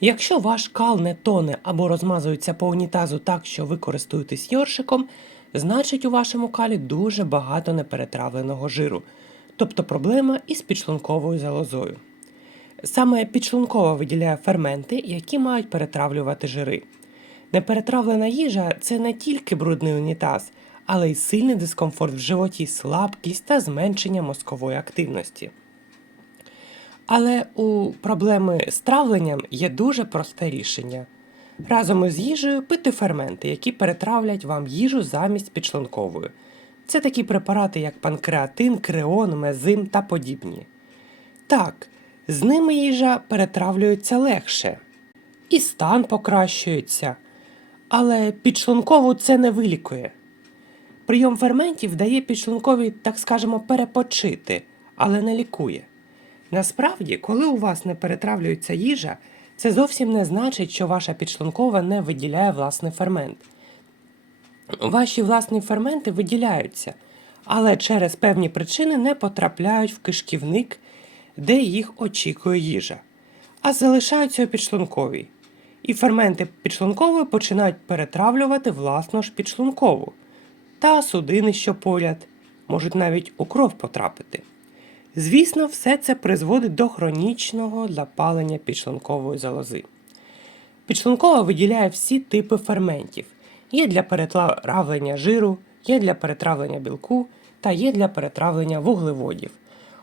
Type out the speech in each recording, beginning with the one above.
Якщо ваш кал не тоне або розмазується по унітазу так, що ви користуєтесь йоршиком, значить у вашому калі дуже багато неперетравленого жиру, тобто проблема із підшлунковою залозою. Саме підшлункова виділяє ферменти, які мають перетравлювати жири. Неперетравлена їжа це не тільки брудний унітаз, але й сильний дискомфорт в животі, слабкість та зменшення мозкової активності. Але у проблеми з травленням є дуже просте рішення. Разом із їжею пити ферменти, які перетравлять вам їжу замість підшлункової. Це такі препарати, як панкреатин, креон, мезим та подібні. Так, з ними їжа перетравлюється легше, і стан покращується, але підшлункову це не вилікує. Прийом ферментів дає підшлунковій, так скажемо, перепочити, але не лікує. Насправді, коли у вас не перетравлюється їжа, це зовсім не значить, що ваша підшлункова не виділяє власний фермент. Ваші власні ферменти виділяються, але через певні причини не потрапляють в кишківник, де їх очікує їжа, а залишаються у підшлунковій. І ферменти підшлункової починають перетравлювати власну ж підшлункову та судини, що поряд, можуть навіть у кров потрапити. Звісно, все це призводить до хронічного запалення підшлункової залози. Підшлункова виділяє всі типи ферментів. Є для перетравлення жиру, є для перетравлення білку та є для перетравлення вуглеводів.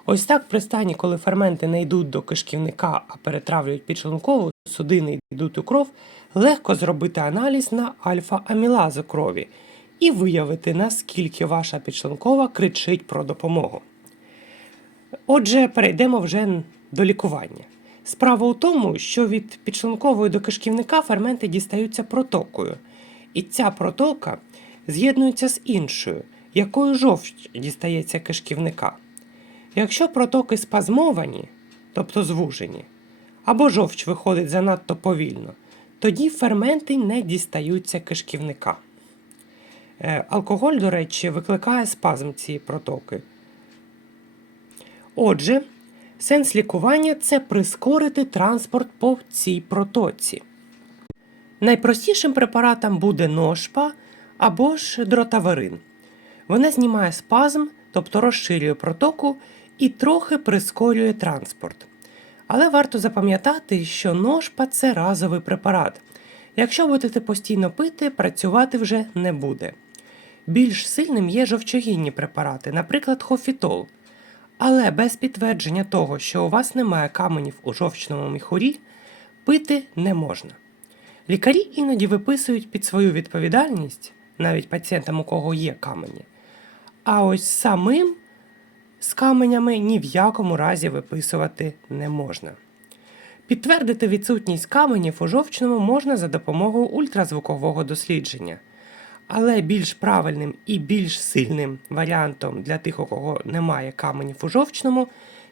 Ось так при стані, коли ферменти не йдуть до кишківника, а перетравлюють підшлункову, судини йдуть у кров, легко зробити аналіз на альфа-амілазу крові і виявити, наскільки ваша підшлункова кричить про допомогу. Отже, перейдемо вже до лікування. Справа у тому, що від підшлункової до кишківника ферменти дістаються протокою, і ця протока з'єднується з іншою, якою жовч дістається кишківника. Якщо протоки спазмовані, тобто звужені, або жовч виходить занадто повільно, тоді ферменти не дістаються кишківника. Е, Алкоголь, до речі, викликає спазм цієї протоки. Отже, сенс лікування це прискорити транспорт по цій протоці. Найпростішим препаратом буде ношпа або ж дротаверин. Вона знімає спазм, тобто розширює протоку і трохи прискорює транспорт. Але варто запам'ятати, що ношпа це разовий препарат. Якщо будете постійно пити, працювати вже не буде. Більш сильним є жовчогінні препарати, наприклад, хофітол. Але без підтвердження того, що у вас немає каменів у жовчному міхурі, пити не можна. Лікарі іноді виписують під свою відповідальність, навіть пацієнтам, у кого є камені. А ось самим з каменями ні в якому разі виписувати не можна. Підтвердити відсутність каменів у жовчному можна за допомогою ультразвукового дослідження. Але більш правильним і більш сильним варіантом для тих, у кого немає каменів у жовчному,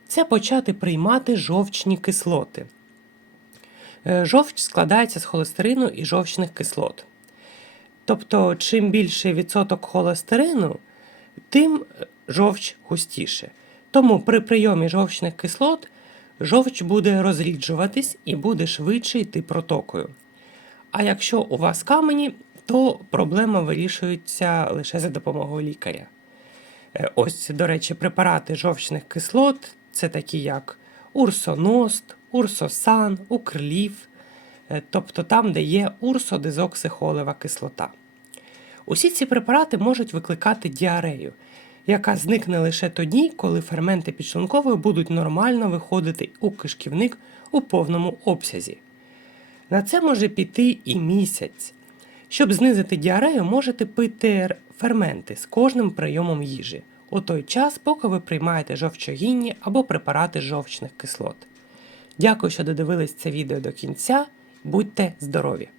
це почати приймати жовчні кислоти. Е, Жовч складається з холестерину і жовчних кислот. Тобто, чим більший відсоток холестерину, тим жовч густіше. Тому при прийомі жовчних кислот жовч буде розріджуватись і буде швидше йти протокою. А якщо у вас камені, то проблема вирішується лише за допомогою лікаря. Е, Ось, до речі, препарати жовчних кислот це такі як урсоност, урсосан, укрлів, е, тобто там, де є урсодезоксихолева кислота. Усі ці препарати можуть викликати діарею, яка зникне лише тоді, коли ферменти підшлункової будуть нормально виходити у кишківник у повному обсязі. На це може піти і місяць. Щоб знизити діарею, можете пити ферменти з кожним прийомом їжі у той час, поки ви приймаєте жовчогінні або препарати жовчних кислот. Дякую, що додивились це відео до кінця. Будьте здорові!